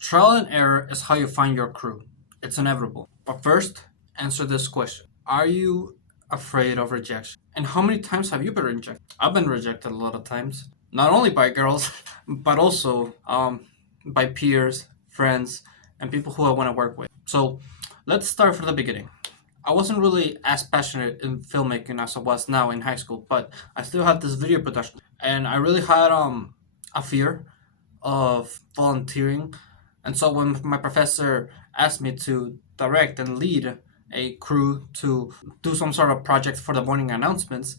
Trial and error is how you find your crew. It's inevitable. But first, answer this question. Are you afraid of rejection? And how many times have you been rejected? I've been rejected a lot of times. Not only by girls, but also by peers, friends, and people who I want to work with. So let's start from the beginning. I wasn't really as passionate in filmmaking as I was now in high school, but I still had this video production, and I really had a fear of volunteering. And so when my professor asked me to direct and lead a crew to do some sort of project for the morning announcements,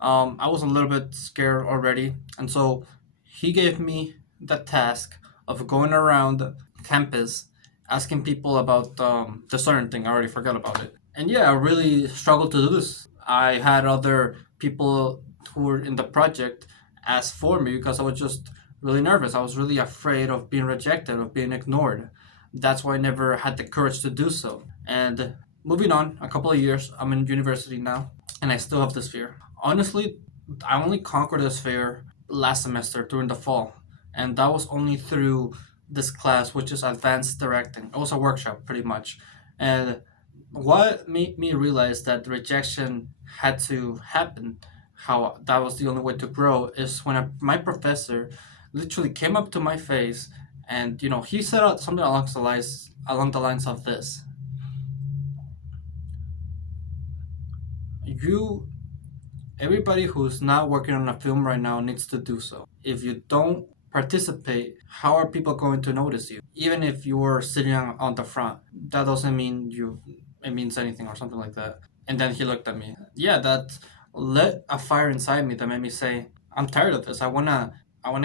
I was a little bit scared already. And so he gave me the task of going around campus asking people about the certain thing. I already forgot about it. And yeah, I really struggled to do this. I had other people who were in the project ask for me because I was just really nervous. I was really afraid of being rejected, of being ignored. That's why I never had the courage to do so. And moving on, a couple of years, I'm in university now, and I still have this fear. Honestly, I only conquered this fear last semester during the fall, and that was only through this class, which is advanced directing. It was a workshop, pretty much. And what made me realize that rejection had to happen, how that was the only way to grow, is when my professor literally came up to my face and he said out something along the lines of this: you everybody who's not working on a film right now needs to do so. If you don't participate, how are people going to notice you? Even if you're sitting on the front, that doesn't mean it means anything or something like that. And then he looked at me. Yeah, that lit a fire inside me that made me say, I'm tired of this. I wanna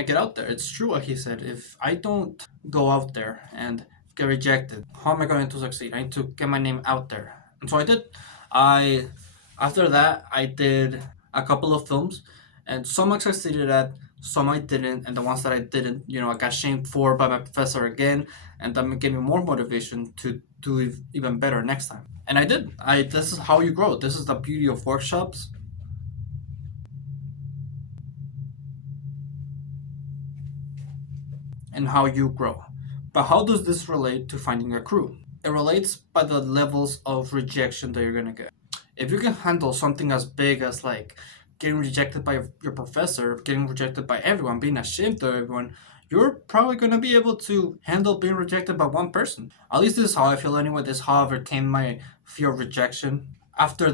get out there. It's true what he said. If I don't go out there and get rejected, how am I going to succeed? I need to get my name out there. And so I did. I After that I did a couple of films, and some I succeeded at, some I didn't, and the ones that I didn't, I got shamed for by my professor again, and that gave me more motivation to do even better next time. And I did. I This is how you grow. This is the beauty of workshops and how you grow. But how does this relate to finding a crew? It relates by the levels of rejection that you're gonna get. If you can handle something as big as like getting rejected by your professor, getting rejected by everyone, being ashamed of everyone, you're probably gonna be able to handle being rejected by one person. At least this is how I feel anyway. This is how I overcame my fear of rejection. After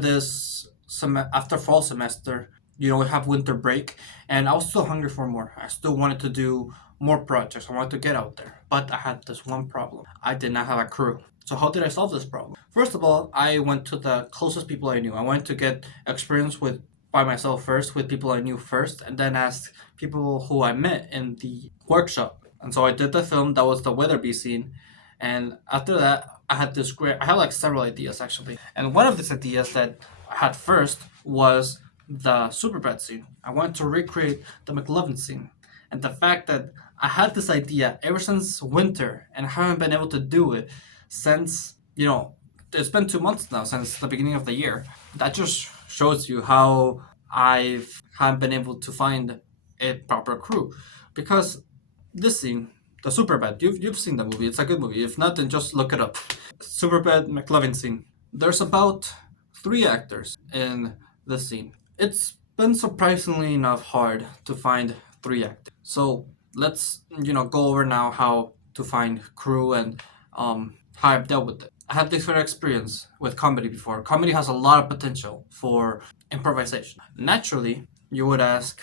after fall semester, we have winter break, and I was still hungry for more. I still wanted to do more projects. I wanted to get out there, but I had this one problem. I did not have a crew. So how did I solve this problem? First of all, I went to the closest people I knew. I wanted to get experience with by myself first, with people I knew first, and then ask people who I met in the workshop. And so I did the film that was the Weatherby scene, and after that, I had like several ideas actually. And one of these ideas that I had first was the Superbad scene. I wanted to recreate the McLovin scene. And the fact that I had this idea ever since winter and I haven't been able to do it since, it's been 2 months now since the beginning of the year. That just shows you how I haven't been able to find a proper crew. Because this scene, the Superbad, you've seen the movie. It's a good movie. If not, then just look it up. Superbad McLovin scene. There's about 3 actors in this scene. It's been surprisingly enough hard to find 3 actors. So let's go over now how to find crew and how I've dealt with it. I had different experience with comedy before. Comedy has a lot of potential for improvisation. Naturally, you would ask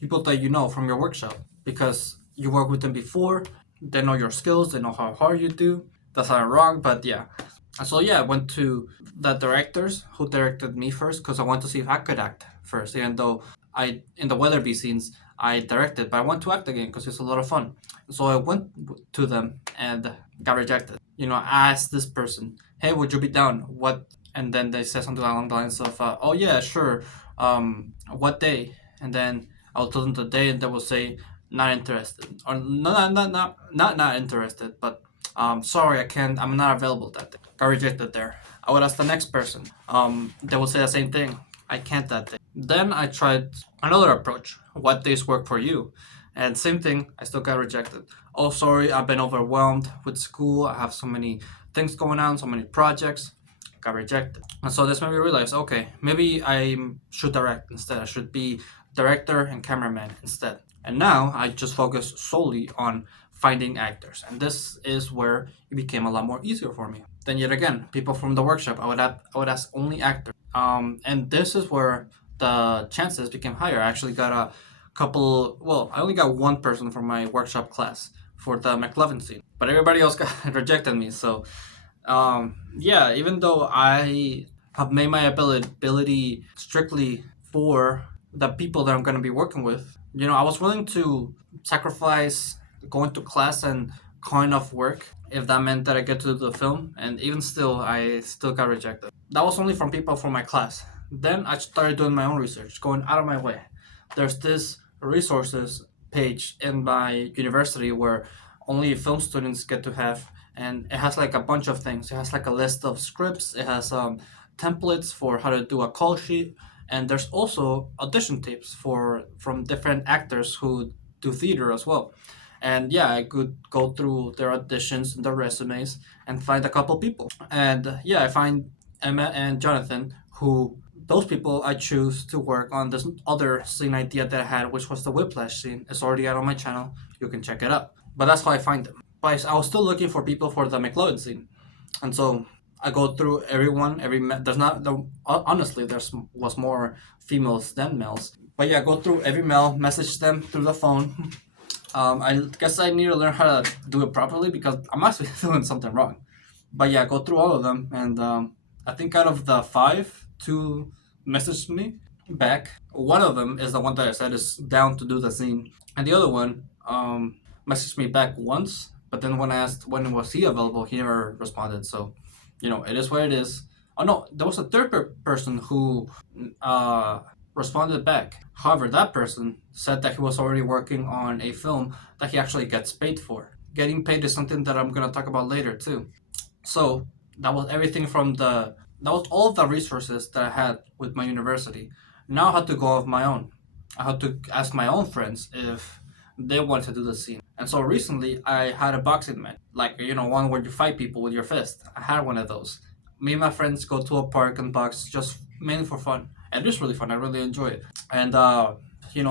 people that you know from your workshop because you worked with them before. They know your skills. They know how hard you do. That's not wrong, but yeah. So yeah, I went to the directors who directed me first because I wanted to see if I could act first. Even though in the Weatherby scenes I directed, but I want to act again because it's a lot of fun. So I went to them and got rejected. I asked this person, "Hey, would you be down? What?" And then they said something along the lines of, "Oh yeah, sure. What day?" And then I'll tell them the day, and they will say, "Not interested," or "No, not interested," but sorry, I can't. I'm not available that day. Got rejected there. I would ask the next person. They will say the same thing. I can't that day. Then I tried another approach. What days work for you? And same thing, I still got rejected. oh, sorry, I've been overwhelmed with school. I have so many things going on, so many projects. Got rejected. And so this made me realize, okay, maybe I should direct instead. I should be director and cameraman instead. And now I just focus solely on finding actors. And this is where it became a lot more easier for me. Then yet again, people from the workshop, I would ask only actors. And this is where the chances became higher. I actually got a couple. Well, I only got one person from my workshop class for the McLovin scene, but everybody else got rejected me. So yeah, even though I have made my ability strictly for the people that I'm going to be working with, I was willing to sacrifice going to class and kind of work if that meant that I get to do the film. And even still, I still got rejected. That was only from people from my class. Then I started doing my own research, going out of my way. There's this resources page in my university where only film students get to have, and it has like a bunch of things. It has like a list of scripts. It has templates for how to do a call sheet, and there's also audition tapes for from different actors who do theater as well. And yeah, I could go through their auditions and their resumes and find a couple people. And yeah, I find Emma and Jonathan, who those people I choose to work on this other scene idea that I had, which was the whiplash scene. It's already out on my channel. You can check it out. But that's how I find them. But I was still looking for people for the McLovin scene, and so I go through everyone. There's not the honestly there's was more females than males. But yeah, I go through every male, message them through the phone. I guess I need to learn how to do it properly because I'm actually doing something wrong. But yeah, go through all of them, and I think out of the five, two messaged me back. One of them is the one that I said is down to do the scene, and the other one messaged me back once. But then when I asked when was he available, he never responded. So, it is what it is. Oh no, there was a third person who uh, responded back. However, that person said that he was already working on a film that he actually gets paid for. Getting paid is something that I'm gonna talk about later too. So that was everything from that was all of the resources that I had with my university. Now I had to go off my own. I had to ask my own friends if they wanted to do the scene. And so recently I had a boxing match, like one where you fight people with your fist. I had one of those. Me and my friends go to a park and box just mainly for fun. And it's really fun. I really enjoy it. And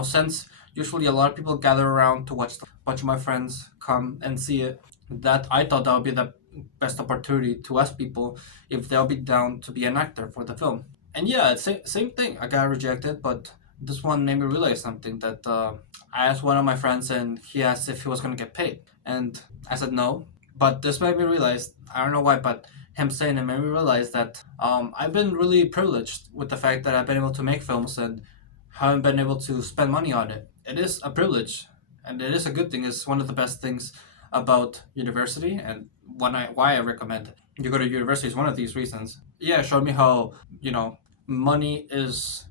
since usually a lot of people gather around to watch, a bunch of my friends come and see it, that I thought that would be the best opportunity to ask people if they'll be down to be an actor for the film. And yeah, it's same thing. I got rejected, but this one made me realize something that I asked one of my friends and he asked if he was going to get paid. And I said no. But this made me realize, I don't know why, but him saying it made me realize that I've been really privileged with the fact that I've been able to make films and haven't been able to spend money on it. It is a privilege and it is a good thing. It's one of the best things about university, and why I recommend it. You go to university is one of these reasons. Yeah, it showed me how, money is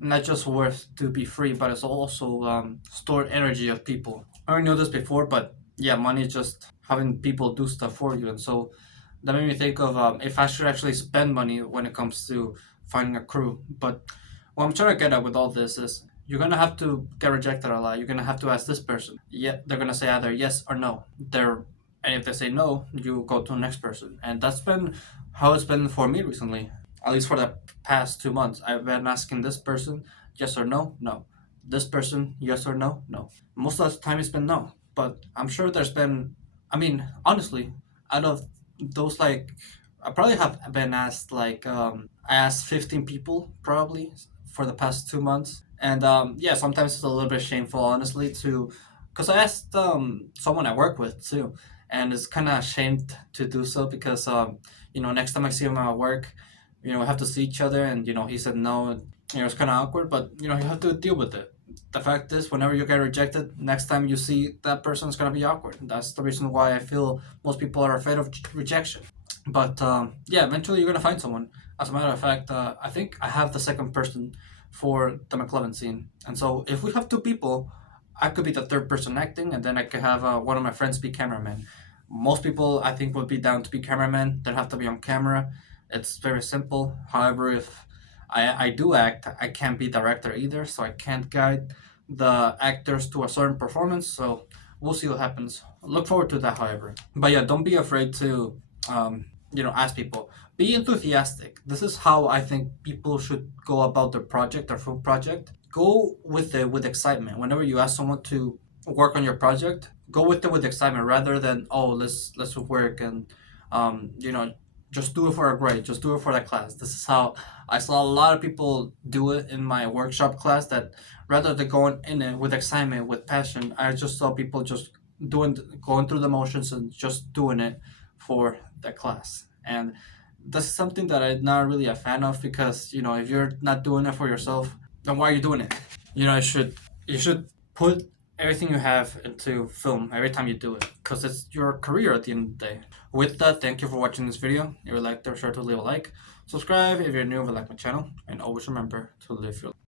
not just worth to be free, but it's also stored energy of people. I already knew this before, but yeah, money is just having people do stuff for you. And so that made me think of if I should actually spend money when it comes to finding a crew. But what I'm trying to get at with all this is you're gonna have to get rejected a lot. You're gonna have to ask this person. Yeah, they're gonna say either yes or no. And if they say no, you go to the next person. And that's been how it's been for me recently. At least for the past 2 months, I've been asking this person yes or no, no. This person yes or no, no. Most of the time it's been no. But I'm sure there's been. I mean, honestly, out of those I probably have been asked I asked 15 people probably for the past 2 months, and yeah, sometimes it's a little bit shameful, honestly, to because I asked someone I work with too, and it's kind of ashamed to do so because next time I see him at work, we have to see each other, and he said no, and it's kind of awkward, but you have to deal with it. The fact is, whenever you get rejected, next time you see that person, it's gonna be awkward. That's the reason why I feel most people are afraid of rejection. But yeah, eventually you're gonna find someone. As a matter of fact, I think I have the second person for the McLovin scene, and so if we have two people, I could be the third person acting, and then I could have one of my friends be cameraman. Most people, I think, would be down to be cameraman. They have to be on camera. It's very simple. However, if I do act, I can't be director either, so I can't guide the actors to a certain performance. So we'll see what happens. Look forward to that, however. But yeah, don't be afraid to, ask people. Be enthusiastic. This is how I think people should go about their project, their film project. Go with it with excitement. Whenever you ask someone to work on your project, go with it with excitement rather than, oh, let's work and, just do it for a grade, just do it for that class. This is how I saw a lot of people do it in my workshop class. That rather than going in it with excitement, with passion, I just saw people just going through the motions and just doing it for that class. And this is something that I'm not really a fan of, because if you're not doing it for yourself, then why are you doing it? You should put everything you have into film every time you do it, because it's your career at the end of the day. With that, thank you for watching this video. If you liked it, sure to leave a like. Subscribe if you're new, if you like my channel, and always remember to live your life.